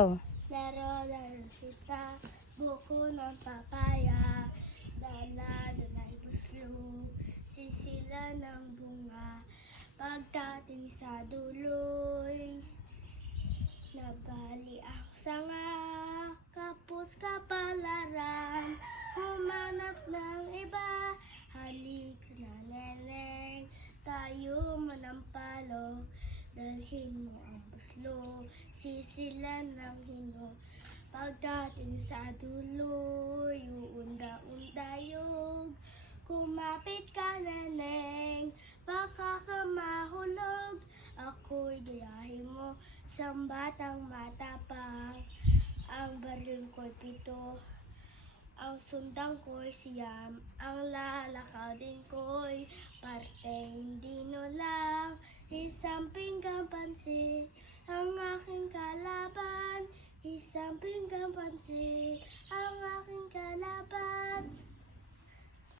Laro-laro sita, buko ng papaya, dala-dala'y buslo, sisila ng bunga, pagdating sa duloy, nabali ang sanga, kapos kapalaran, humanap ng iba, halika na neneng, tayo manampalo, dalhin mo ang buslo, sisilan ng hino, pagdating sa duloy, uunda-undayog, kumapit ka neneng, baka ka mahulog, ako'y gayahin mo, sambatang matapang, ang baril ko'y 7, ang sundang ko'y 9, ang lalakaw din ko'y parteng dino lang, isang pinggang pansit, ang aking kalaban, isang pinggang pansit,